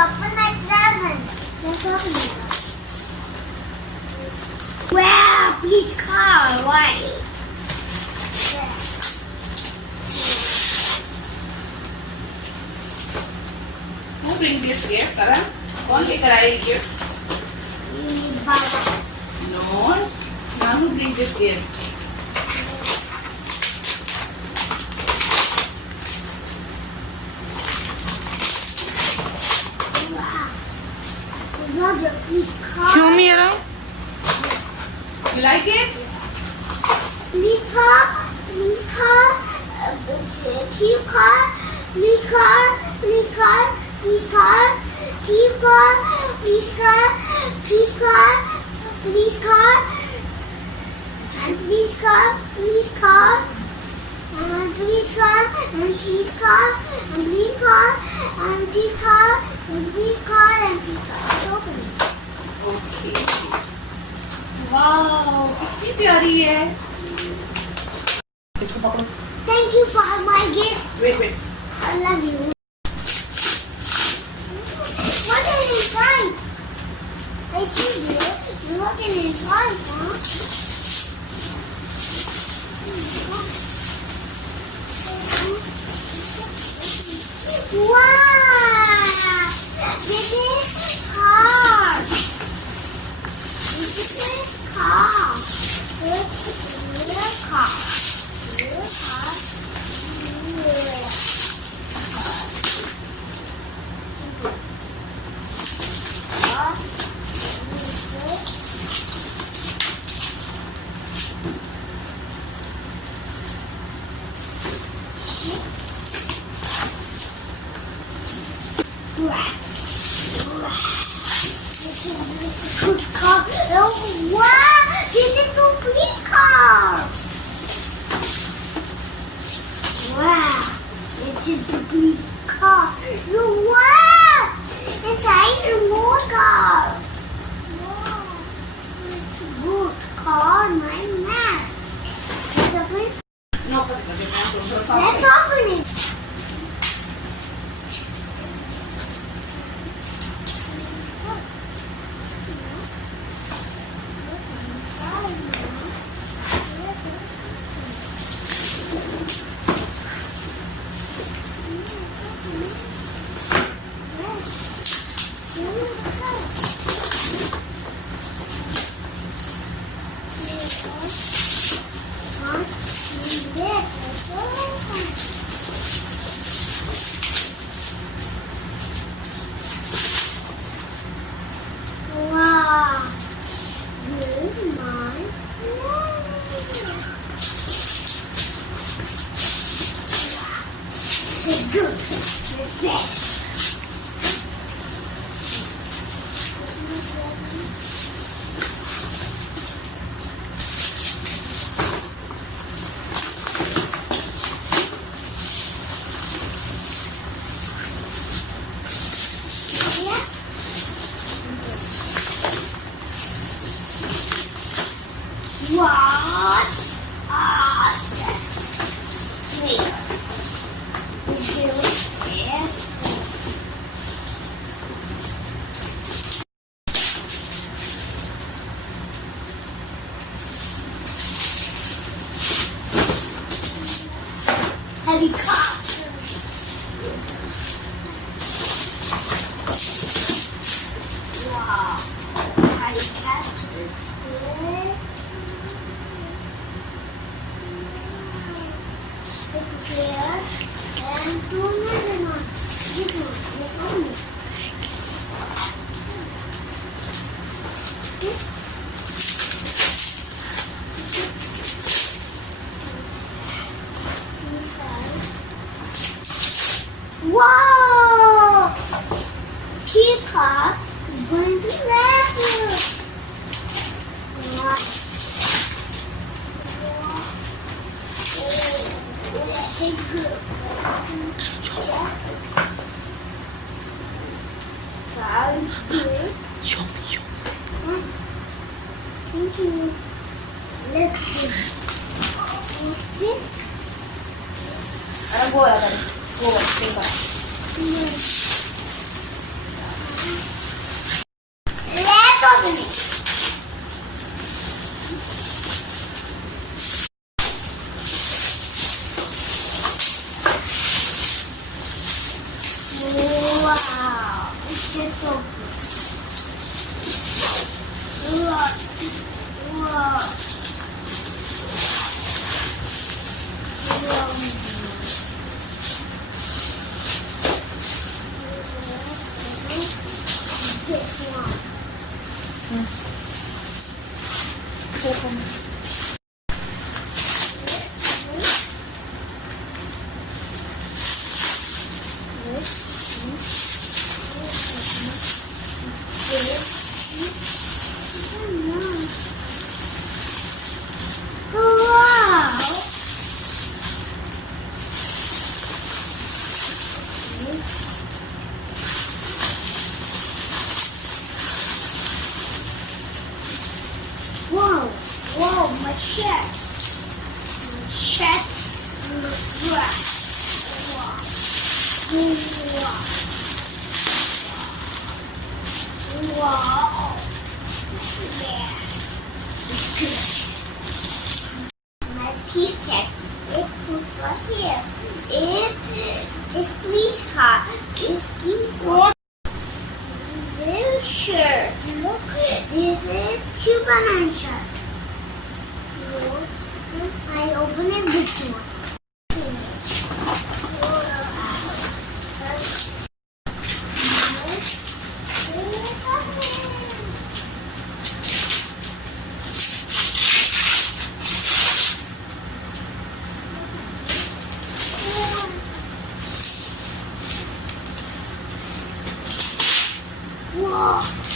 open my present. Let's open it. Wow, please car, why? Who bring this gift, Karan? कौन लेकर आए gift? Baba. No. Now who bring this gift? Roger, please car. Show me around. You like it? Please car. Please car. Chief car. Please car. Please car. Please car. Chief car. Please car. Chief car. Please car. And please car. Please car. And please car. And chief car. And please car. And chief car. And please car. And chief car. Open it. Okay. Wow, कितनी प्यारी है. इसको पकड़ो. Thank you for my gift. Wait. I love you. What is inside? I see you. What is inside, huh? Wow! This is car. This is car. This is car. Good car. Oh, wow! This is a police car. Wow! This is the police car. Wow! Inside the more car. Wow! It's a good car, my man. Let's open it. No, पकड़ो. Let's open it. Wow! Good my good. Best. What? Here. Yes. Helicopter. Wow. Helicopter is good. Here and two another one. This one. Wow! Peacock is going to wrestle. Wow. It's good. Sounds good. Show me. Thank you. Let's go. This. Go, Karan. Go, take her. Just open. Look. Look. This one. Wow! Whoa! Whoa! My chest! My chest looks black. Wow! Wow! Wow! Yeah. It's good. My teeth tech is put right here. It's police car. It's police car. Very sure. Look, this is two banana shot. Look, I open it this one. Whoa!